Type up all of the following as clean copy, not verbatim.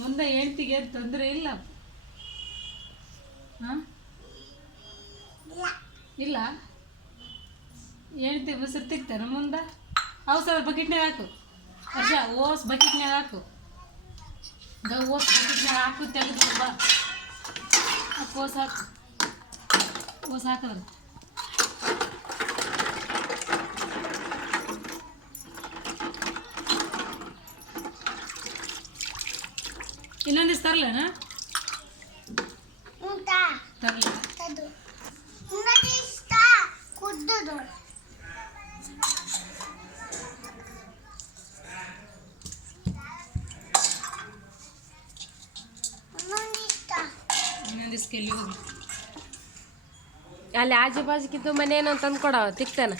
ಮುಂದೆ ಹೆಂಡ್ತಿಗೆ ತೊಂದರೆ ಇಲ್ಲ. ಹಾಂ ಇಲ್ಲ, ಹೆಂಡ್ತಿ ಮೊಸರು ತಿಕ್ತಾನೆ ಮುಂದೆ. ಅವಸರ ಬಕೆಟ್ನಾಗ ಹಾಕು ವರ್ಷ, ಓಸ್ ಬಕೆಟ್ನಾಗ ಹಾಕು. ಓಸ್ ಬಕೆಟ್ನಾಗ ಹಾಕು, ತೆಗೆದು ಬಾ. ಹಾಕು ಓಸ್ ಹಾಕು, ಓಸ್ ಹಾಕಿದ್ರೆ ಇನ್ನೊಂದಿಷ್ಟು ತರಲೇನ? ತರಲಿ. ಇನ್ನೊಂದಿಷ್ಟು ಎಲ್ಲಿ ಹೋಗಿ ಅಲ್ಲಿ ಆಜು ಬಾಜುಕಿದ್ದು ಮನೆ ಏನೋ ತಂದು ಕೊಡ, ತಿಕ್ತಾನ.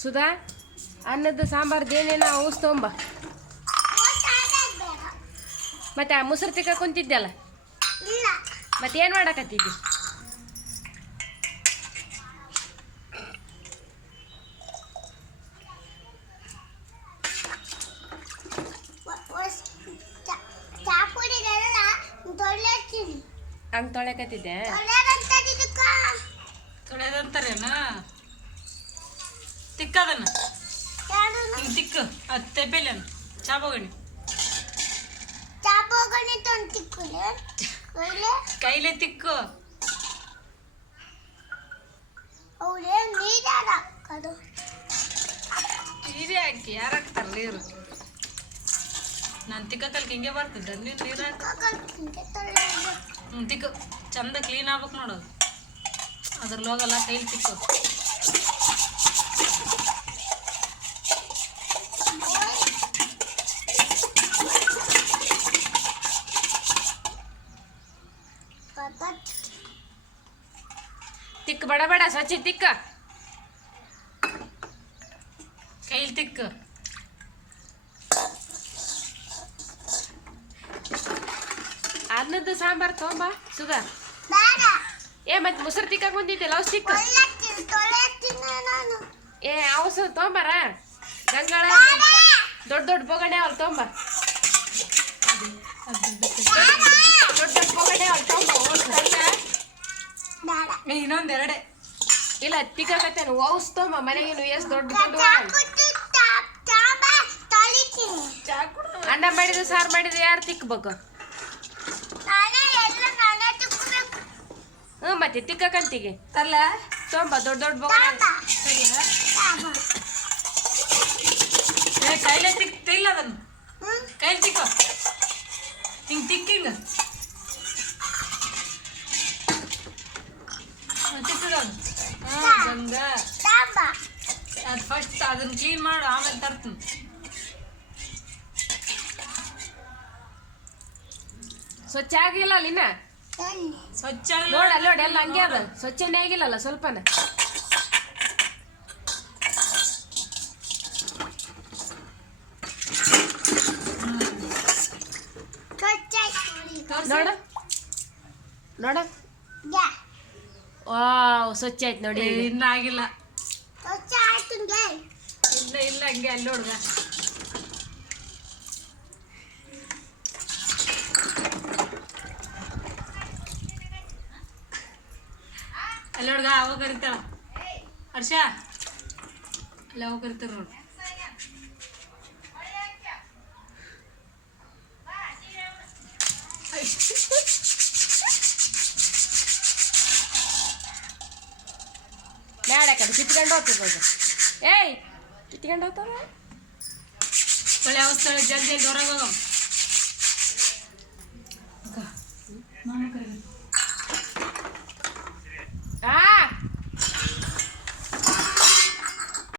ಸುಧಾ, ಅನ್ನದ ಸಾಂಬಾರ್ದು ಏನೇನೋ ಔಸ್ ತೊಂಬ. ಮತ್ತೆ ಆ ಮೊಸರು ತಿಕ್ಕ ಕುಂತಿದ್ದಲ್ಲ, ಮತ್ತೆ ಏನು ಮಾಡಕತ್ತಿದ್ದಿ? ಹಂಗೆ ತೊಳೆಕತ್ತಿದ್ದೆ. ತೊಳೆದಂತಾರೇನ? ತಿಕ್ಕದನ್ನ ಹಿಂಗೆ ತಿಕ್ಕು, ಅದು ತೆಪ್ಪೆಲ್ಲ ಚಾಪಗಣಿ ಕೈಲೇ ತಿಕ್ಕು. ನೀರೇ ಹಾಕಿ ಯಾರು ಹಾಕ್ತಾರೆ ನೀರು? ನಾನು ತಿಕ್ಕಕಲ್ಗೆ ಹಿಂಗೆ ಬರ್ತದೆ ನೀರು. ನೀರು ಹಾಕಿ ತಿಕ್ಕು, ಚಂದ ಕ್ಲೀನ್ ಆಗ್ಬೇಕು ನೋಡೋದು. ಅದ್ರಲ್ಲಿ ಹೋಗಲ್ಲ, ಕೈಲಿ ತಿಕ್ಕು. ತಿಕ್ಕ ಬಡ ಬಡ ಸ್ವಚ್ಛ ತಿಕ್ಕ, ಕೈಲಿ ತಿಕ್ಕು. ಅನ್ನದ ಸಾಂಬಾರು ತೊಂಬ ಸುಧಾ. ಏ ಮತ್ತೆ ಮೊಸರು ತಿಕ್ಕ ಬಂದಿದ್ದಿಲ್ಲ, ಔಸ್ ತಿಕ್ಕ. ಏ ಔಸ್ ತೊಂಬಾರ, ಗಂಗಾಳ ದೊಡ್ಡ ದೊಡ್ಡ ಬೊಗಣೆ ಅವಳು ತೊಂಬ. ದೊಡ್ಡ ದೊಡ್ಡ ಬೊಗಣೆ ಅವಳು ತೊಂಬ. ಇನ್ನೊಂದೆರಡೆ ಇಲ್ಲ ತಿಕ್ಕಕತ್ತೇನು, ಔಸ್ ತೊಂಬ. ಮನೆಗೇನು ಎಷ್ಟು ದೊಡ್ಡ ದೊಡ್ಡ ಅನ್ನ ಮಾಡಿದ ಸಾರು ಮಾಡಿದ ಯಾರು ತಿಕ್ಕಬೇಕು? ಹ್ಞೂ ಮತ್ತೆ ತಿಕ್ಕಕಂತಿಗೆ ತರ್ಲ ತೊಂಬ ದೊಡ್ಡ ದೊಡ್ಡ ಬೊಗಣೆ. ಕೈಲೇ ತಿಕ್ತಿಲ್ಲ ಅದನ್ನು, ಕೈಲಿ ತಿಕ್ಕೋ. ಹಿಂಗೆ ತಿಕ್ಕಿಂಗ ತಿಕ್ಕದ. ಹಾಂ ಗಂಗ, ಅದು ಫಸ್ಟ್ ಅದನ್ನು ಕ್ಲೀನ್ ಮಾಡು, ಆಮೇಲೆ ತರ್ತೀನಿ. ಸ್ವಚ್ಛ ಆಗಿಲ್ಲ ಅಲ್ಲಿನ, ಸ್ವಚ್ಛ ನೋಡ ನೋಡಿ ಎಲ್ಲ ಹಂಗೆ ಅದ, ಸ್ವಚ್ಛನೇ ಆಗಿಲ್ಲಲ್ಲ ಸ್ವಲ್ಪನ. ನೋಡ ನೋಡ, ವಾವ್ ಸ್ವಚ್ಛ ಆಯ್ತು ನೋಡಿ. ಇನ್ನಾಗಿಲ್ಲ, ಇಲ್ಲ ಇಲ್ಲ ಹಂಗೆ ಅಲ್ಲಿ ಹುಡುಗ. ಅಲ್ಲಿ ಹುಡುಗ ಅವಾಗ ಕರಿತಾಳ ಹರ್ಷ, ಅಲ್ಲಿ ಅವಾಗ ಕರಿತಾರ ನೋಡು. ಬ್ಯಾಡ ಕಡೆ ಕಿತ್ಕೊಂಡು ಹೋಗ್ತದ ಅದು. ಏಯ್ ಕಿತ್ಕೊಂಡು ಹೋಗ್ತದ. ಒಳ್ಳೆ ಅವಸ್ಥೆ, ಜಲ್ದಿ ಜಲ್ದಿ ಹೊರಗೆ ಹೋಗಮ್ಮ.